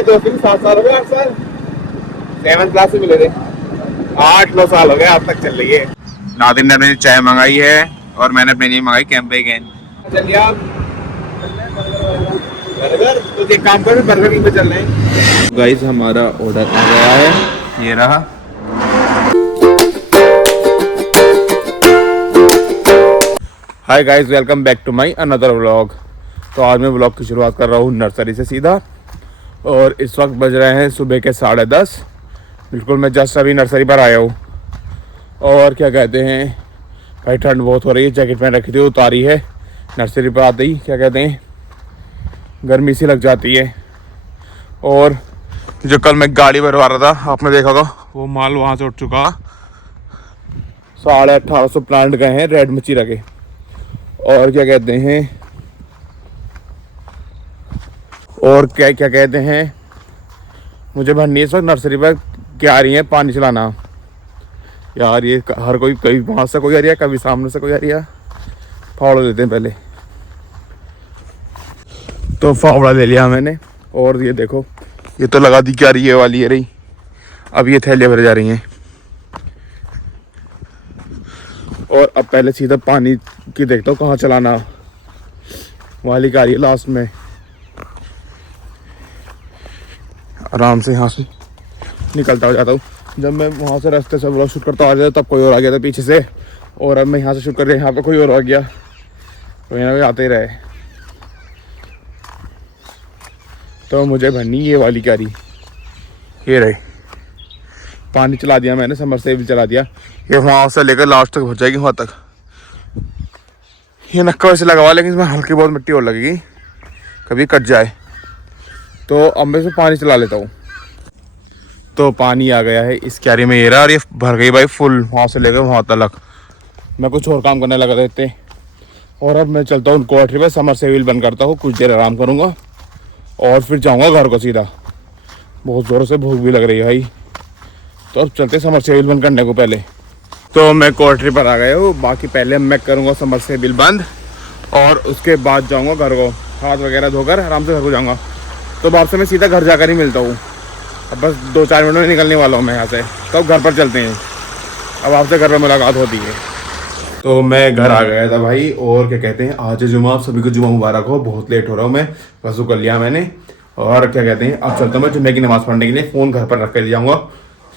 भाई दोस्ती 7 साल हो गए, 8 साल 7th क्लास से मिले थे। 8-9 साल हो गए, अब तक चल रही है। नादिर ने अपनी चाय मंगाई है और मैंने अपने लिए मंगाई कैंपेगन। चलिए आप बर्गर, तो एक काम करो बर्गर किंग पे चल रहे हैं। गाइस हमारा ऑर्डर आ गया है, ये रहा। Hi guys, welcome back to my another vlog. तो आज मैं व्लॉग की शुरुआत कर रहा हूँ नर्सरी से सीधा, और इस वक्त बज रहे हैं सुबह के 10:30। बिल्कुल मैं जस्ट अभी नर्सरी पर आया हूँ। और क्या कहते हैं भाई, ठंड बहुत हो रही है। जैकेट पहन रखी थी, उतारी है। नर्सरी पर आते ही क्या कहते हैं गर्मी सी लग जाती है। और जो कल मैं गाड़ी भरवा रहा था, आपने देखा होगा, वो माल वहाँ से उठ चुका। 1850 प्लांट गए हैं रेड मचीरा के। और क्या कहते हैं, और क्या क्या कहते हैं, मुझे भरनी इस वक्त नर्सरी पर क्या आ रही है पानी चलाना। यार ये हर कोई, कभी वहाँ से कोई आ रही है, कभी सामने से कोई आ रही है। फावड़ा लेते हैं पहले। तो फावड़ा ले लिया मैंने, और ये देखो, ये तो लगा दी क्या रही है वाली है रही। अब ये थैलियाँ भर जा रही हैं। और अब पहले सीधा पानी की देखता हूँ कहाँ चलाना वाली गाड़ी है लास्ट में। आराम से यहाँ से निकलता हो जाता हूँ। जब मैं वहाँ से रास्ते से व्लॉग शूट करता आ गया तब कोई और आ गया था पीछे से, और अब मैं यहाँ से शूट कर रहा हूँ, यहाँ पे कोई और आ गया। तो यहाँ पे आते ही रहे। तो मुझे भरनी ये वाली गाड़ी, ये रहे। पानी चला दिया मैंने, समरसेबल चला दिया। ये वहाँ से लेकर लास्ट तक पहुँच जाएगी, वहाँ तक। ये नक्का वैसे लगा हुआ, लेकिन इसमें हल्की बहुत मिट्टी और लगेगी, कभी कट जाए। तो अब मैं इसमें पानी चला लेता हूँ। तो पानी आ गया है इस क्यारी में, ये रहा। और ये भर गई भाई फुल, वहाँ से लेकर वहाँ तक। मैं कुछ और काम करने लगा देते। और अब मैं चलता हूँ क्वार्टर पे, समरसेबल बंद करता हूँ, कुछ देर आराम करूँगा और फिर जाऊँगा घर को सीधा। बहुत ज़ोरों से भूख भी लग रही है भाई। तो अब चलते समरसेबल बंद करने को पहले। तो मैं क्वार्टर पर आ गया हूँ। बाकी पहले मैं करूँगा समरसेबल बंद, और उसके बाद जाऊँगा घर को, हाथ वगैरह धोकर आराम से घर को जाऊँगा। तो बाप से मैं सीधा घर जाकर ही मिलता हूँ। अब बस 2-4 मिनट में निकलने वाला हूँ मैं यहाँ से। तो घर पर चलते हैं, अब आपसे घर पर मुलाकात होती है। तो मैं घर आ गया था भाई। और क्या कहते हैं, आज जुमा, आप सभी को जुमा मुबारक हो। बहुत लेट हो रहा हूँ मैं, वज़ू कर लिया मैंने। और क्या कहते हैं, अब चलता हूँ मैं जुम्मे की नमाज़ पढ़ने के लिए। फ़ोन घर पर रख कर जाऊँगा,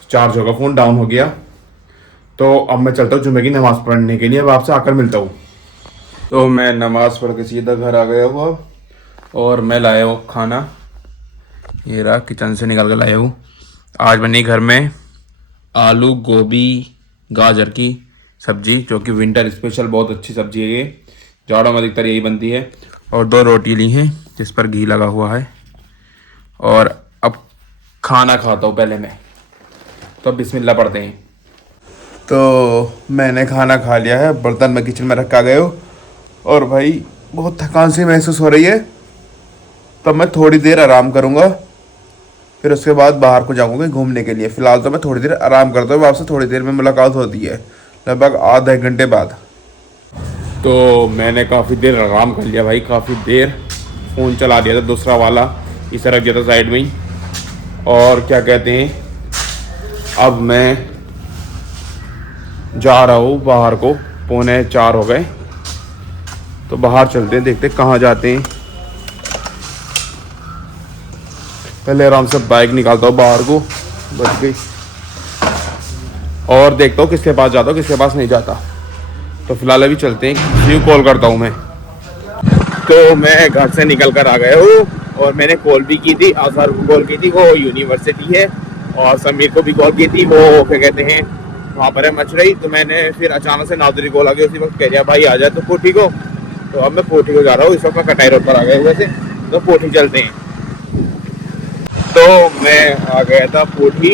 चार्ज होगा, फ़ोन डाउन हो गया। तो अब मैं चलता हूँ जुम्मे की नमाज़ पढ़ने के लिए। अब आपसे आकर मिलता हूँ। तो मैं नमाज़ पढ़ के सीधा घर आ गया हुआ, और मैं लाया हूँ खाना। ये रहा, किचन से निकाल कर लाया हूँ। आज बनी घर में आलू गोभी गाजर की सब्जी, जो कि विंटर स्पेशल बहुत अच्छी सब्जी है। ये जाड़ों में अधिकतर यही बनती है। और 2 रोटी ली हैं जिस पर घी लगा हुआ है। और अब खाना खाता हूँ पहले मैं। तो अब बिस्मिल्लाह पढ़ते हैं। तो मैंने खाना खा लिया है, बर्तन मैं किचन में रखा गया हूँ। और भाई बहुत थकान सी महसूस हो रही है। तब मैं थोड़ी देर आराम करूँगा, फिर उसके बाद बाहर को जाऊँगा घूमने के लिए। फ़िलहाल तो मैं थोड़ी देर आराम करता हूँ। आपसे थोड़ी देर में मुलाकात होती है, लगभग आधा घंटे बाद। तो मैंने काफ़ी देर आराम कर लिया भाई, काफ़ी देर फ़ोन चला दिया था दूसरा वाला, इसे रख दिया था साइड में ही। और क्या कहते हैं, अब मैं जा रहा हूँ बाहर को, 3:45 हो गए। तो बाहर चलते हैं, देखते कहाँ जाते हैं। पहले आराम से बाइक निकालता हूँ बाहर को, बच गई। और देखता हूँ किसके पास जाता हूँ, किसके पास नहीं जाता। तो फिलहाल अभी चलते हैं, किसी को कॉल करता हूँ मैं। तो मैं घर से निकल कर आ गया हूँ, और मैंने कॉल भी की थी, आज़ार को कॉल की थी, वो यूनिवर्सिटी है। और समीर को भी कॉल की थी, वो क्या कहते हैं वहाँ पर है मचरई। तो मैंने फिर अचानक से नादरी कॉल आ गई, उसी वक्त कह दिया भाई आ जाए तो पोठी को। तो अब मैं पोठी को जा रहा हूँ। इस वक्त मैं कटाई रोड पर आ गया हूँ वैसे। तो पोठी चलते हैं। तो मैं आ गया था पोठी,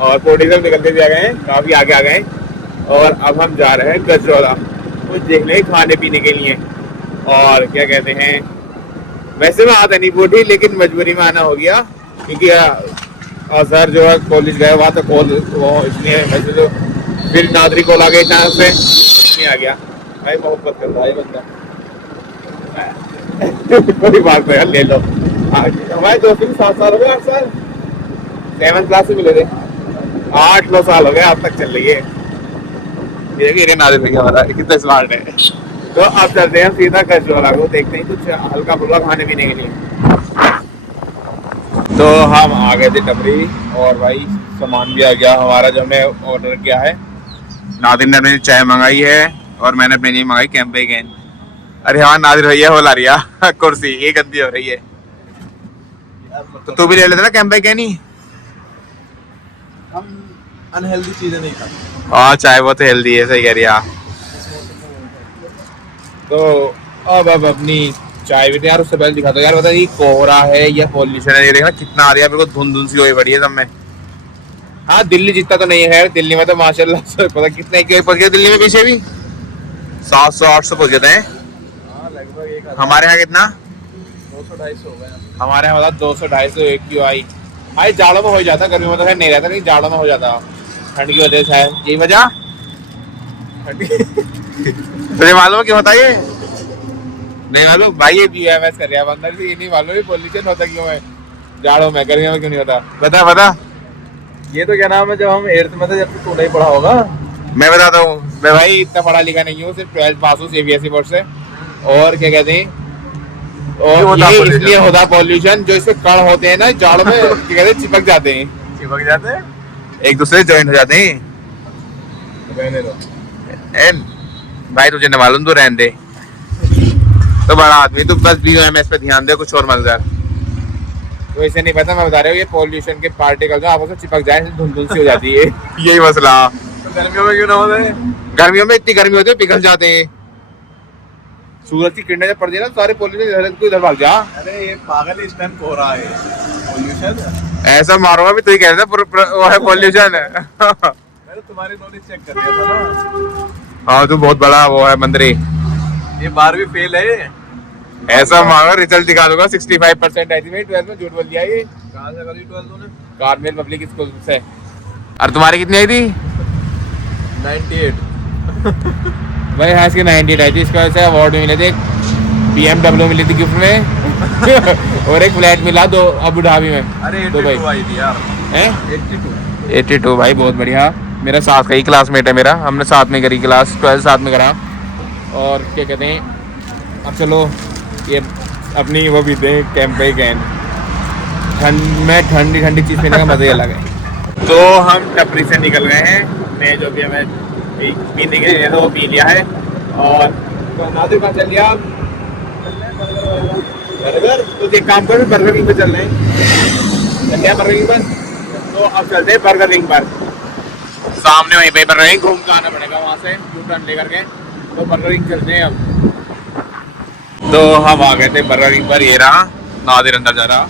और पोठी से निकलते भी आ गए हैं, काफ़ी आगे आ गए हैं। और अब हम जा रहे हैं गजरौला, कुछ देखने खाने पीने के लिए। और क्या कहते हैं, वैसे मैं आता नहीं पोठी, लेकिन मजबूरी में आना हो गया, क्योंकि सर जो है कॉलेज गए हुआ तो कॉल वो, इसलिए वैसे तो फिर नादरी कॉल आ गई अचानक से, इसलिए आ गया। भाई मोहब्बत करता है बंदा। कोई बात नहीं यार, ले लो। हमारे दोस्तों को 7 साल हो गए, 8 साल 7th क्लास से मिले थे, 8-9 साल हो गए अब तक चल रही है। ये नादिर भैया हमारा कितना स्मार्ट है। तो अब चलते हैं सीधा कचौरा को, देखते हैं कुछ हल्का फुल्का खाने पीने के लिए। तो हम आ गए थे टपरी और भाई सामान भी आ गया हमारा जो हमने ऑर्डर किया है। नादिर ने अपनी चाय मंगाई है और मैंने अपने लिए मंगाई कैंपे कैन। अरे हाँ नादिर भैया हो ला रिया कुर्सी ये गंदी हो रही है, तो तू भी ले लेते ना कैंपे कैन ही। हम अनहेल्दी चीजें नहीं खाते। हाँ चाय बहुत हेल्दी है, सही कह रही है। तो अब अपनी चाय भी यार उससे पहले दिखाता यार, बता ये कोहरा है या पॉल्यूशन है, ये देखना कितना आ रहा है, मेरे को धुंध धुंध सी हुई पड़ी है सब में। हाँ दिल्ली जितना तो नहीं है, दिल्ली में तो माशाल्लाह से पता कितने के पहुंच गए, दिल्ली में पीछे भी 700-800 पहुंच गए हैं। हमारे यहाँ कितना 200-250 हो गए। हमारे यहाँ बता 200-250 एक की आई। भाई जाड़ों में हो जाता, गर्मी में तो खैर नहीं रहता, लेकिन जाड़ों में हो जाता ठंड की वजह से है, यही वजह। तुझे मालूम है क्यों होता ये? नहीं मालूम भाई, ये BMS कर रहा है अंदर से, ये नहीं मालूम ये पॉल्यूशन होता क्यों है जाड़ों में, गर्मियों में क्यों नहीं होता, बता बता। ये तो क्या नाम है, जब हम 8th में थे जब तू नहीं पढ़ा होगा। मैं बताता हूँ, मैं भाई इतना पढ़ा लिखा नहीं हूँ, सिर्फ 12th पास हूँ CBSE बोर्ड से। और क्या कहते हैं, और ये इसलिए होता पॉल्यूशन, जो इसके कण होते हैं ना जाड़ों में क्या कहते हैं चिपक जाते हैं, एक दूसरे से ज्वाइंट हो जाते हैं। रहने दो। एन भाई तुझे न मालूम, तो रहने दे, तो बड़ा आदमी तू बस BMS पे ध्यान दे, कुछ और मत कर। तो इसे नहीं पता, मैं बता रहा हूँ ये पॉल्यूशन के पार्टिकल जो आपस में चिपक जाए धुंध धुंध सी हो जाती है यही मसला। तो गर्मियों में क्यों ना होता है? गर्मियों में इतनी गर्मी होती है पिघल जाते हैं, सूरज की किरणें जब पड़ती है ना सारे पॉल्यूशन इधर भाग जा। अरे ये पागल इस टाइम हो रहा है पॉल्यूशन। ऐसा मारूंगा भी, तू ही कह रहा वो है पॉल्यूशन है मैंने तुम्हारी नॉलेज चेक कर लिया था ना। हाँ तू बहुत बड़ा वो है मंत्री, ये 12वीं फेल है। ऐसा मारो रिजल्ट दिखा दूंगा। 65% आई थी मेरी 12th में, झूठ बोल दिया ये। कहाँ से करी 12th तूने? कार्मेल पब्लिक स्कूल से। और तुम्हारी कितनी आई थी? 98। भाई हाँ इसकी 98 आई थी, इसकी वजह से अवार्ड मिले थे, BMW मिली थी गिफ्ट में और एक फ्लैट मिला दो अबू धाबी में। अरे तो भाई 82 आई थी यार। हैं 82 भाई बहुत बढ़िया। मेरा साथ का ही क्लासमेट है मेरा, हमने साथ में करी क्लास 12 साथ में करा। और क्या कहते हैं, अब चलो ये अपनी वो पीते हैं कैंपे कैन, ठंड में ठंडी ठंडी चीज़ पीने का मज़ा ही अलग है। तो हम टपरी से निकल गए हैं, मैं जो भी हमें पीने के लिए वो पी लिया है। और तो नादिर कहाँ चल लिया आप? बर्गर, तो एक काम करो बर्गर किंग पे चल रहे हैं, चल लिया बर्गर किंग पर। तो अब चलते हैं बर्गर किंग पर, सामने वहीं पे बर्गर किंग, घूम के आना पड़ेगा वहाँ से यू टर्न लेकर के। तो बर्गर किंग चलते हैं अब। तो हम आ गए थे बर्गर किंग पर, ये रहा नादिर अंदर जा रहा,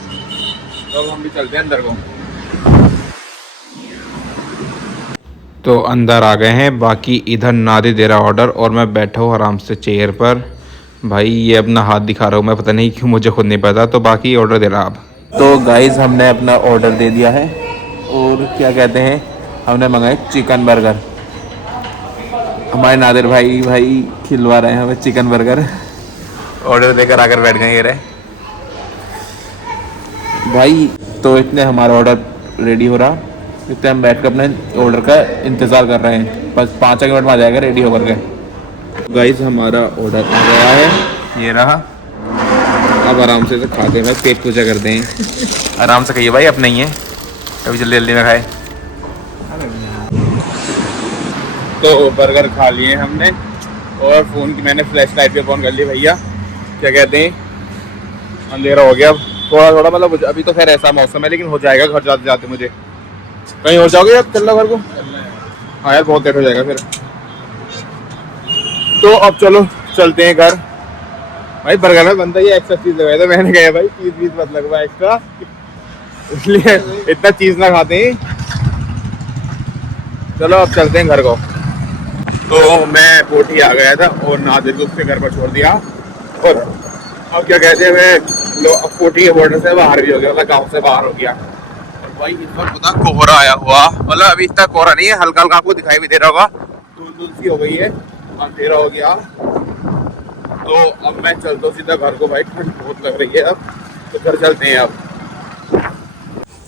तो हम भी चलते हैं अंदर को। तो अंदर आ गए हैं, बाकी इधर नादिर दे रहा ऑर्डर और मैं बैठा हूँ आराम से चेयर पर। भाई ये अपना हाथ दिखा रहा हूँ मैं, पता नहीं क्यों, मुझे खुद नहीं पता। तो बाकी ऑर्डर दे रहा अब। तो गाइस हमने अपना ऑर्डर दे दिया है और क्या कहते हैं हमने मंगाए चिकन बर्गर। हमारे नादिर भाई खिलवा रहे हैं हमें चिकन बर्गर, ऑर्डर देकर आकर बैठ गए ये रहे भाई। तो इतने हमारा ऑर्डर रेडी हो रहा, इतने हम बैठ कर अपने ऑर्डर का इंतज़ार कर रहे हैं, बस 5 मिनट में आ जाएगा रेडी होकर के। गाइस हमारा ऑर्डर आ गया है, ये रहा। अब आराम से खाते हैं भाई, पेट पूजा करते हैं आराम से खाइए भाई, अब नहीं है कभी जल्दी जल्दी में खाए। तो बर्गर खा लिए हमने और फ़ोन की मैंने फ्लैश लाइट पे फ़ोन कर ली भैया, क्या कहते हैं अंधेरा हो गया अब थोड़ा थोड़ा, मतलब अभी तो खैर ऐसा मौसम है, लेकिन हो जाएगा घर जाते जाते। मुझे कहीं हो जाओगे अब, चल रहा घर को? हाँ यार बहुत लेट हो जाएगा फिर। तो अब चलो चलते हैं घर। भाई बर्गर में बनता ही एक्स्ट्रा चीज़ लगाया था, मैंने कहा भाई चीज़ मत लगवा एक्स्ट्रा, इसलिए इतना चीज़ ना खाते हैं। चलो अब चलते हैं घर को। तो मैं कोठी आ गया था और नादिर को उसके घर पर छोड़ दिया, और अब क्या कहते हैं मैं कोठी के बॉर्डर से बाहर भी हो गया, मतलब गाँव से बाहर हो गया। और भाई इस बार पता कोहरा आया हुआ, मतलब अभी इतना कोहरा नहीं है, हल्का हल्का आपको दिखाई भी दे रहा होगा, धुंध सी हो गई है, अंधेरा हो गया। तो अब मैं चलता हूँ सीधा घर को भाई, ठंड बहुत लग रही है अब। तो घर चलते हैं अब।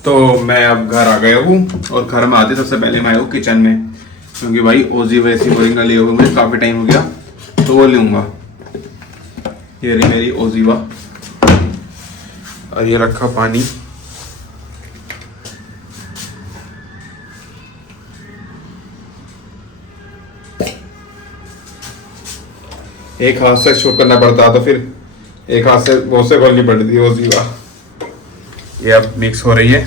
तो मैं अब घर आ गया हूँ और घर में आते सबसे पहले मैं आया हूँ किचन में, क्योंकि भाई ओजी वैसी मोरिंगा लिए हुए मुझे काफ़ी टाइम हो गया, तो वो लूँगा। ये रही मेरी ओजीवा और ये रखा पानी। एक हाथ से शूट करना पड़ता तो फिर एक हाथ से बहुत से खोलनी पड़ती थी ओजीवा। ये अब मिक्स हो रही है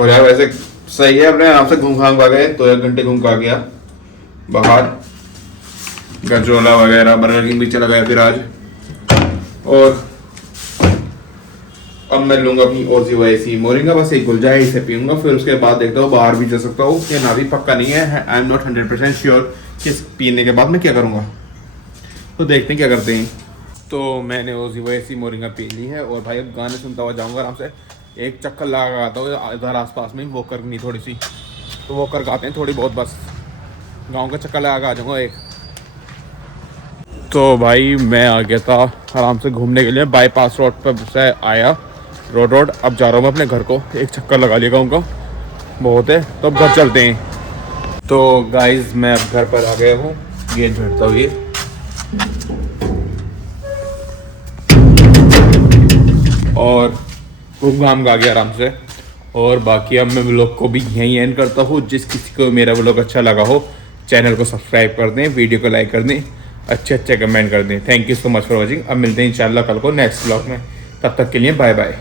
और यार वैसे सही है, अपने आप से घूम घाम आ गए, 2 घंटे घूम के आ गया बाहर। गजरोला वगैरह बर्गर किंग भी चला गया फिर आज। और अब मैं लूंगा अपनी ओजी वैसी मोरिंगा, बस एक गुलजा है, इसे पीऊंगा, फिर उसके बाद देखता हूँ बाहर भी जा सकता हूँ या ना भी, पक्का नहीं है। आई एम नॉट 100% श्योर कि पीने के बाद मैं क्या करूँगा, तो देखते हैं क्या करते हैं। तो मैंने ओजी वैसी मोरिंगा पी ली है और भाई अब गाने सुनता हुआ जाऊँगा आराम से। एक चक्कर लगा आता हूँ इधर आसपास में, वॉक करनी थोड़ी सी, तो वॉक कर आते हैं थोड़ी बहुत, बस गाँव का चक्कर लगा आ जाऊँगा एक। तो भाई मैं आ गया था आराम से घूमने के लिए, बाईपास रोड पर से आया रोड। अब जा रहा हूँ मैं अपने घर को, एक चक्कर लगा लिएगा उनका, बहुत है, तो अब घर चलते हैं। तो गाइस मैं अब घर पर आ गया हूँ, गेट झड़ता हूँ ये। और घूम घाम गा गया आराम से। और बाकी अब मैं व्लॉग को भी यहीं एंड करता हूँ। जिस किसी को मेरा व्लॉग अच्छा लगा हो, चैनल को सब्सक्राइब कर दें, वीडियो को लाइक कर दें, अच्छे कमेंट कर दें। Thank you so much for watching. अब मिलते हैं इंशाल्लाह कल को नेक्स्ट व्लॉग में, तब तक के लिए बाय बाय।